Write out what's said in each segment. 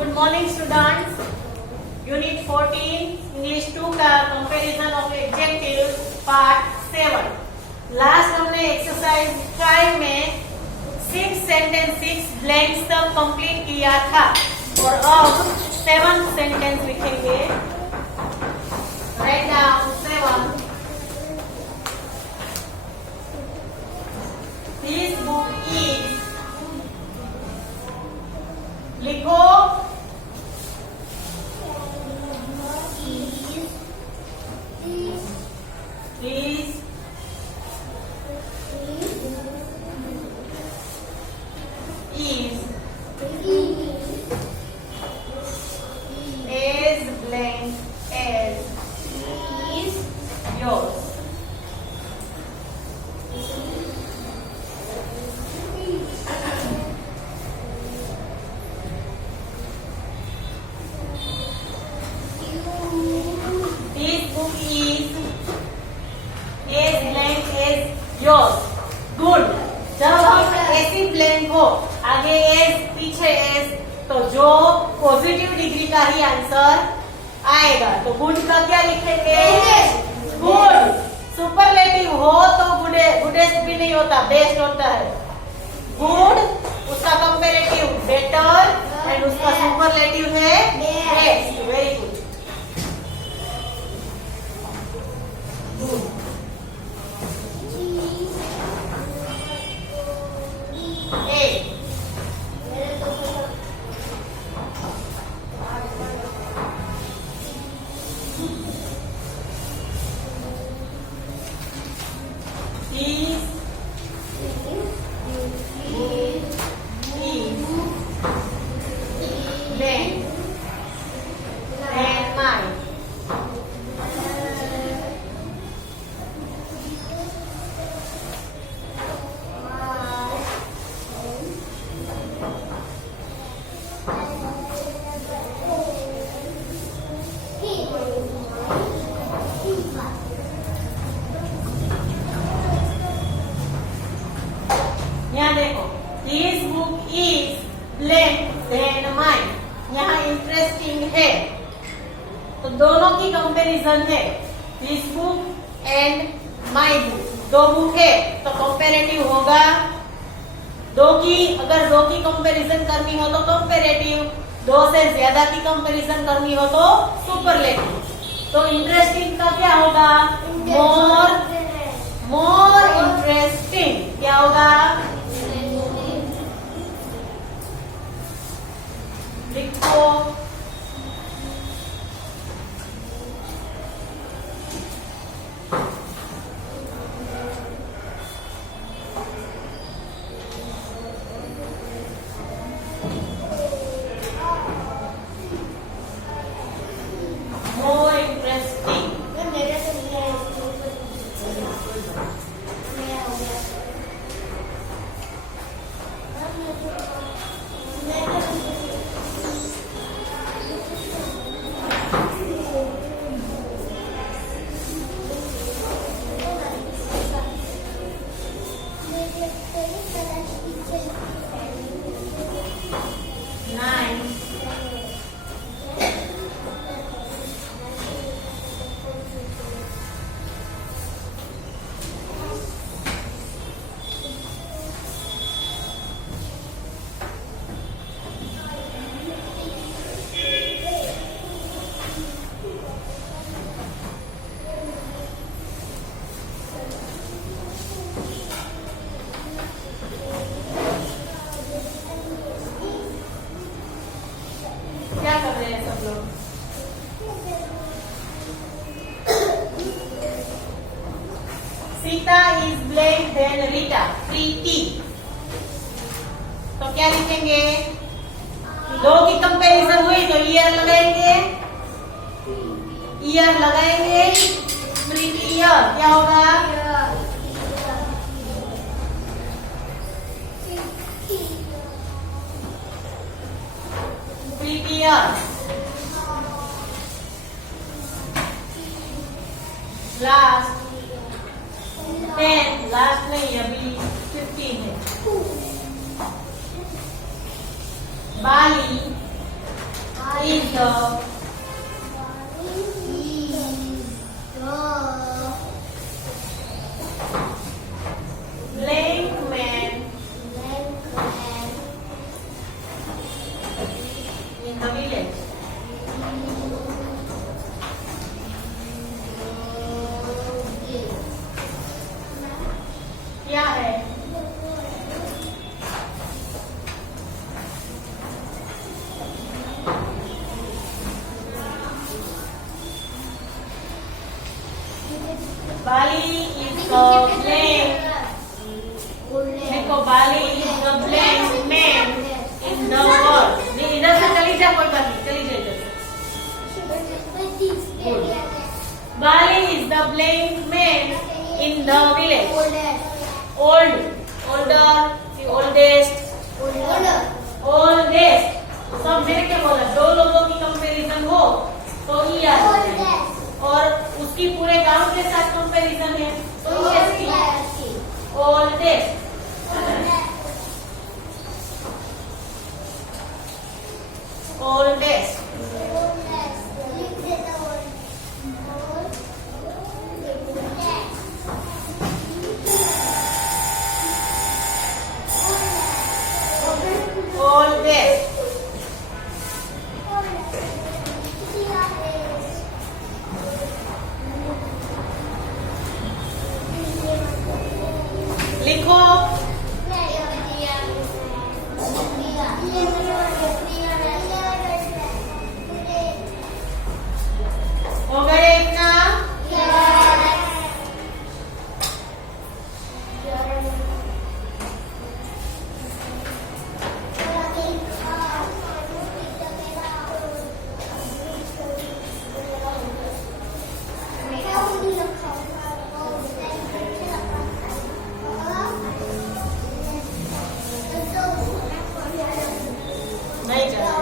Good morning students. Unit 14 English 2 का comparison of adjectives part 7. लास्ट हमने एक्सरसाइज 5 में 6 सेंटेंस 6 ब्लैंक्स तक कंप्लीट किया था और अब 7 सेंटेंस लिखेंगे. Write down 7. This book is. लिखो. Is as blank as is yours. This book is as blank as yours. Good. जब हम ऐसी ब्लैंक हो आगे एस पीछे एस तो जो पॉजिटिव डिग्री का ही आंसर आएगा. तो गुड का क्या लिखेंगे? गुड. सुपरलेटिव हो तो गुडेस्ट भी नहीं होता, बेस्ट होता है. गुड उसका कंपेरेटिव बेटर एंड उसका सुपरलेटिव है बेस्ट. Very good. यहाँ देखो, His book is blank than mine. यहाँ इंटरेस्टिंग है तो दोनों की कंपैरिजन है. His book and my book. दो बुक है तो कंपैरेटिव होगा. अगर दो की कंपैरिजन करनी हो तो कंपैरेटिव, दो से ज्यादा की कंपैरिजन करनी हो तो सुपरलेटिव. तो इंटरेस्टिंग का क्या होगा? More interesting. क्या होगा? लिखो. More interesting. क्या कर रहे हैं सब लोग? Sita is blank than Rita. Preeti. तो क्या लिखेंगे? दो की कंपैरिजन हुई तो ईयर लगाएंगे. ईयर लगाएंगे. प्रीति ईयर. क्या होगा? लास्ट 10 लास्ट नहीं अभी 15 है. बाली is the blank man in the village. क्या है? Bali is the blank. देखो Bali is the blank man in the world. नहीं इधर से चली जा कोई बात नहीं चली जा इधर से. Bali is the blank man in the village. Old, older, the oldest, oldest. सब मैंने क्या बोला? दो लोगों की कंपैरिजन हो तो ई आ जाता है और उसकी पूरे गांव के साथ कंपैरिजन है तो ई oldest. Oldest. Oldest. लिखो. हो गए इतना? नहीं चला.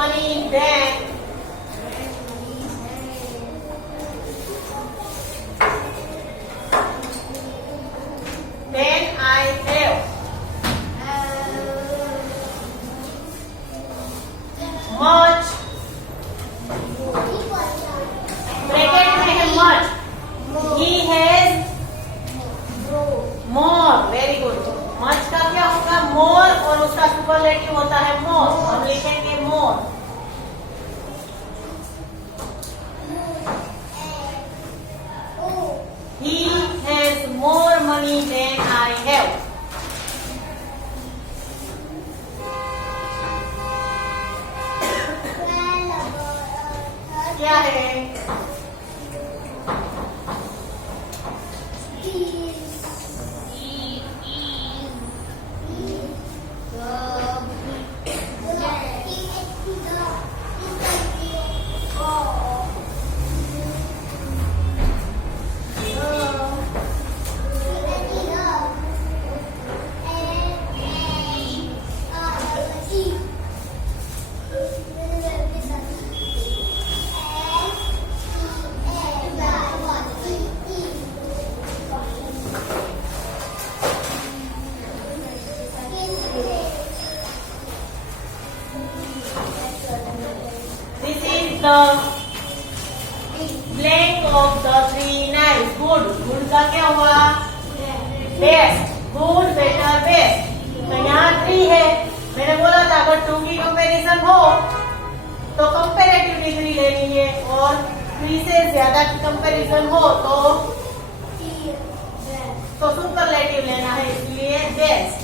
Money in bank. Then I have much. Bracket में है much. He has more. Very good. Much का क्या होगा? More और उसका सुपरलेटिव होता है more. हम लिखेंगे more. He has more money than I have. क्या है? the blank of the three nice. Good. Good का क्या हुआ? Best. Good, better, best. तो यहाँ 3 है. मैंने बोला था अगर 2 की कंपैरिजन हो तो कंपैरेटिव डिग्री लेनी है और 3 से ज्यादा की कंपैरिजन हो तो सुपरलेटिव लेना है, इसलिए best.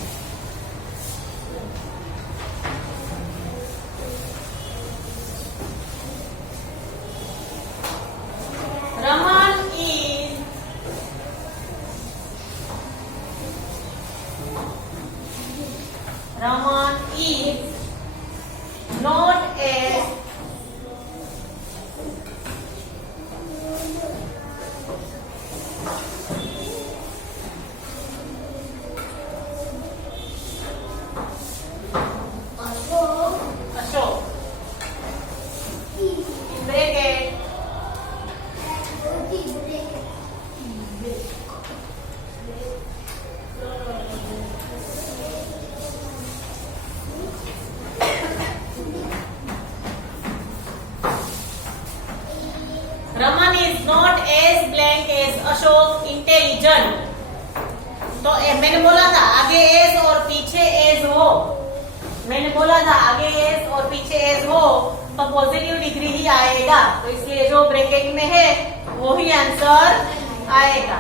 Raman is not as Ashok. Bracket. Raman is not as blank as Ashok intelligent. तो मैंने बोला था आगे एस और पीछे एस हो. मैंने बोला था आगे एस और पीछे एस हो तो पॉजिटिव डिग्री ही आएगा. तो इसलिए जो ब्रैकेट में है वो ही आंसर आएगा.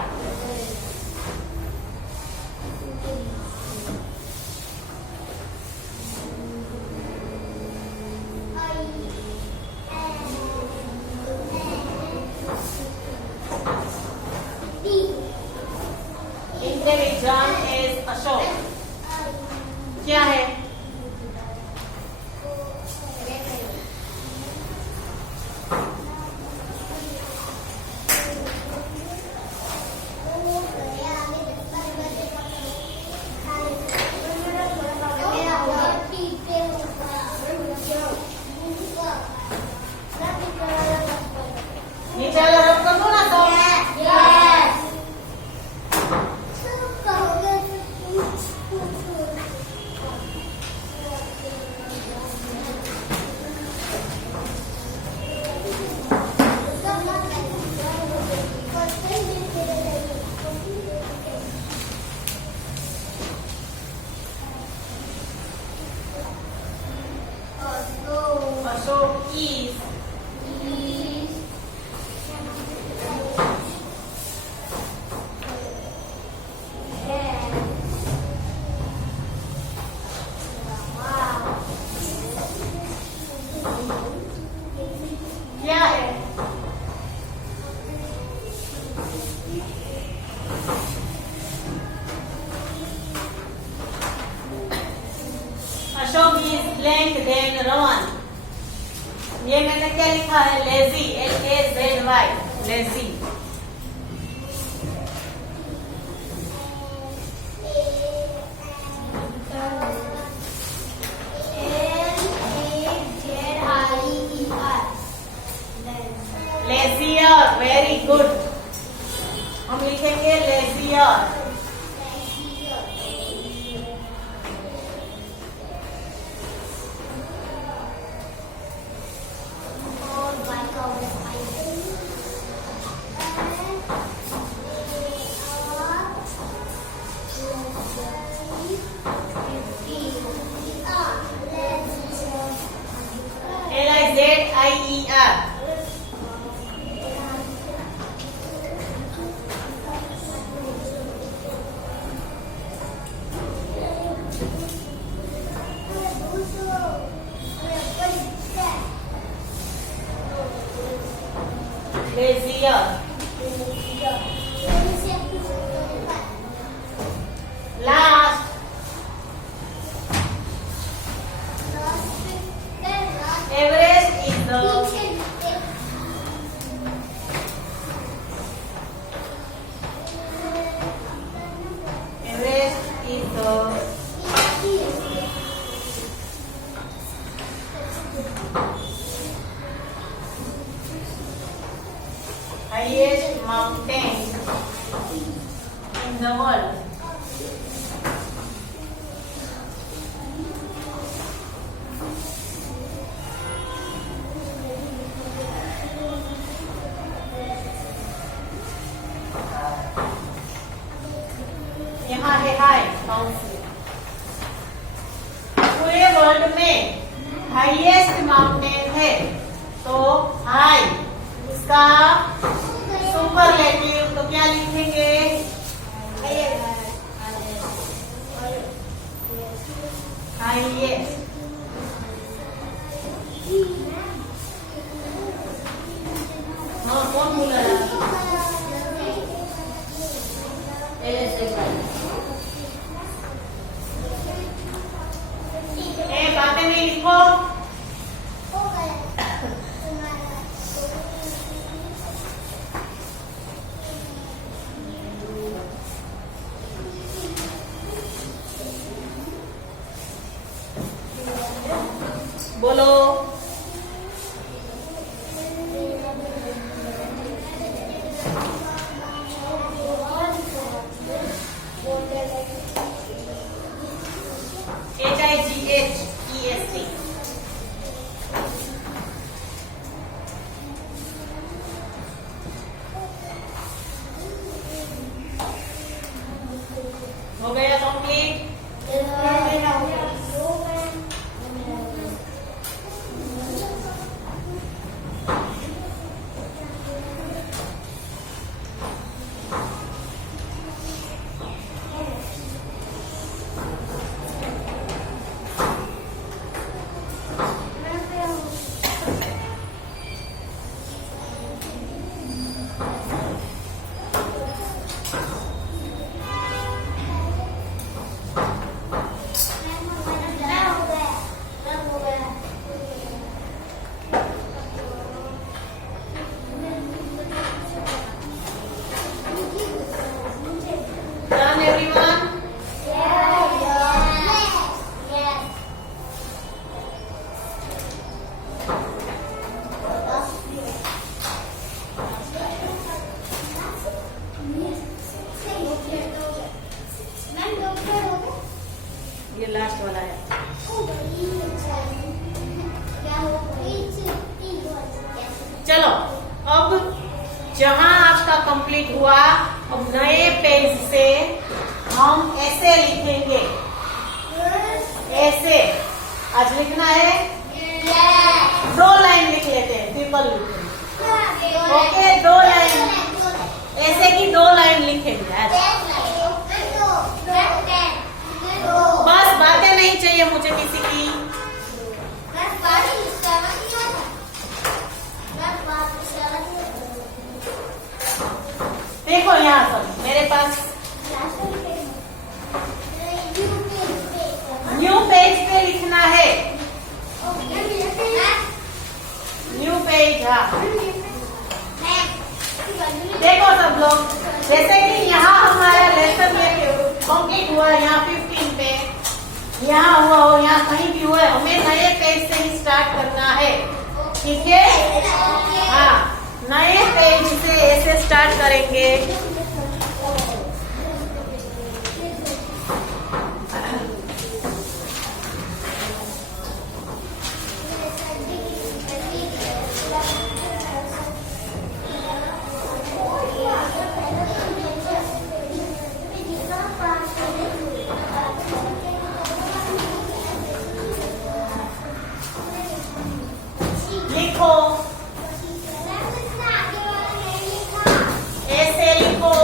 Intelligent is Ashok. क्या है? नीचे वाला रब कर दो ना तो. Ashok is क्या है? Ashok is blank then Raman. ये मैंने क्या लिखा है? Lazy. LAZY. Lazy. Leisure. Very good. हम लिखेंगे leisure. LIZIER. Lazier. Last. Everest is the highest mountain in the world. है तो हाई, इसका सुपरलेटिव तो क्या लिखेंगे? हाईएस्ट। हाँ, कौन बोल रहा है? बातें नहीं लिखो। बोलो। HIGHEST। हो गया कंप्लीट? Done everyone? ये लास्ट वाला है। चलो अब जहां आपका कंप्लीट हुआ, अब नए पेज से हम ऐसे लिखेंगे। ऐसे आज लिखना है, 2 लाइन लिख लेते हैं, ट्रिपल लिखेंगे। ओके, 2 लाइन, ऐसे की 2 लाइन लिखेंगे आज। बस बातें नहीं चाहिए मुझे किसी की। देखो यहाँ सब मेरे पास न्यू पेज पे लिखना है। New page. हाँ, देखो सब लोग, जैसे कि यहाँ हमारा लेसन कंप्लीट हुआ, यहाँ 15 पे, यहाँ हुआ हो, यहाँ कहीं भी हुआ, हमें नए पेज से ही स्टार्ट करना है। ठीक है? हाँ, नए पेज से ऐसे स्टार्ट करेंगे। लिखो, ऐसे लिखो।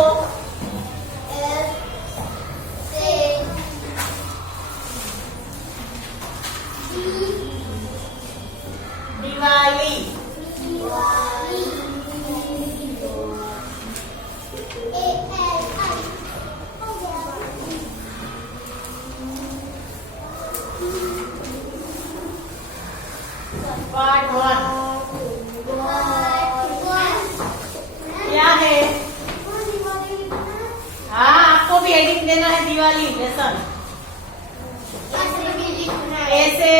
दिवाली। पार्ट 1 क्या है? हाँ, आपको भी हेडिंग देना है दिवाली लेसन। ऐसे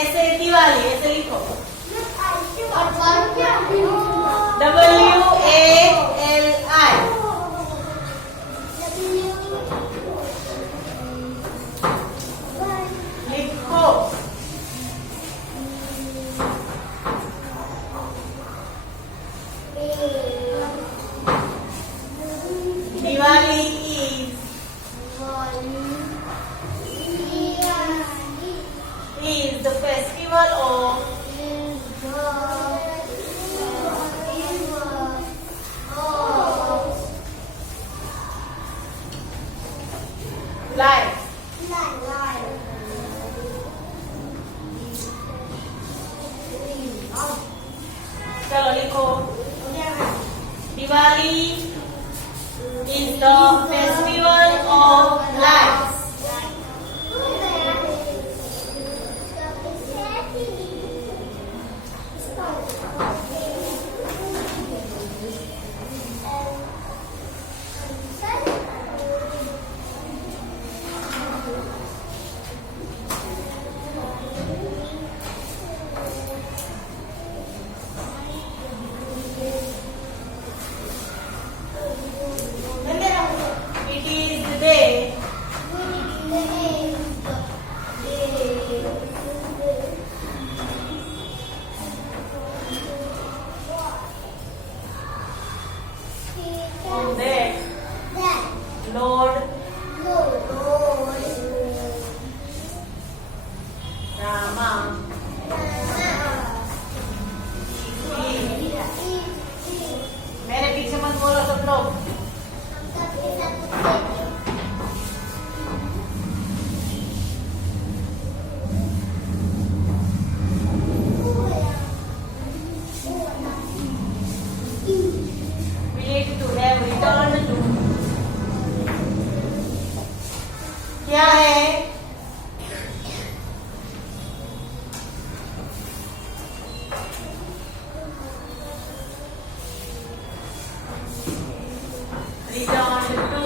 ऐसे दिवाली ऐसे लिखो, WALI लिखो। Diwali is the festival of देखो, Diwali is the festival of lights. It is the day on that Lord Rama मेरे पीछे मत बोलो सब लोग. We need to have returned to. क्या है? Returned to.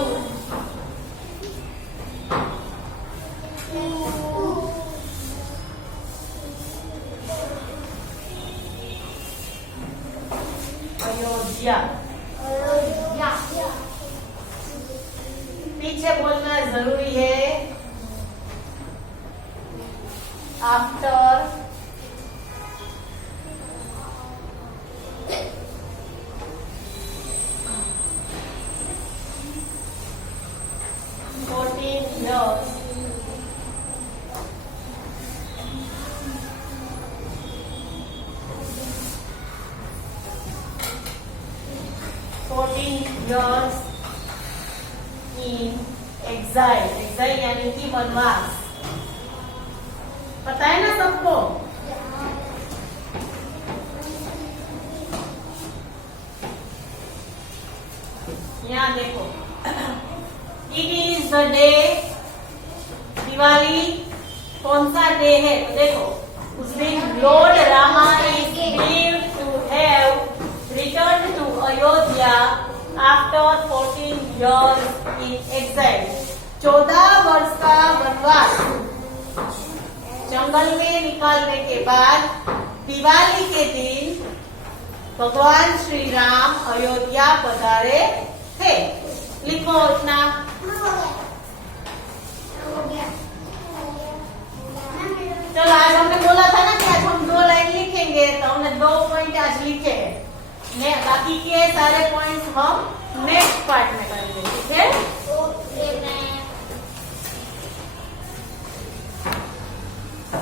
अयोध्या. पीछे बोलना जरूरी है. आफ्टर 14 years. Years in exile. Exile यानी कि वनवास. पता है ना सबको? यहाँ देखो, It is the day. Diwali कौन सा डे है? तो देखो, उस दिन लॉर्ड Rama is believed to have returned to Ayodhya after 14 years in exile. 14 वर्ष का वनवास जंगल में निकालने के बाद दिवाली के दिन भगवान श्री राम अयोध्या पधारे थे. लिखो इतना. चलो, आज हमने बोला था ना कि आज हम 2 लाइन लिखेंगे, तो हमने 2 पॉइंट आज लिखे हैं. बाकी के सारे पॉइंट्स हम नेक्स्ट पार्ट में करेंगे.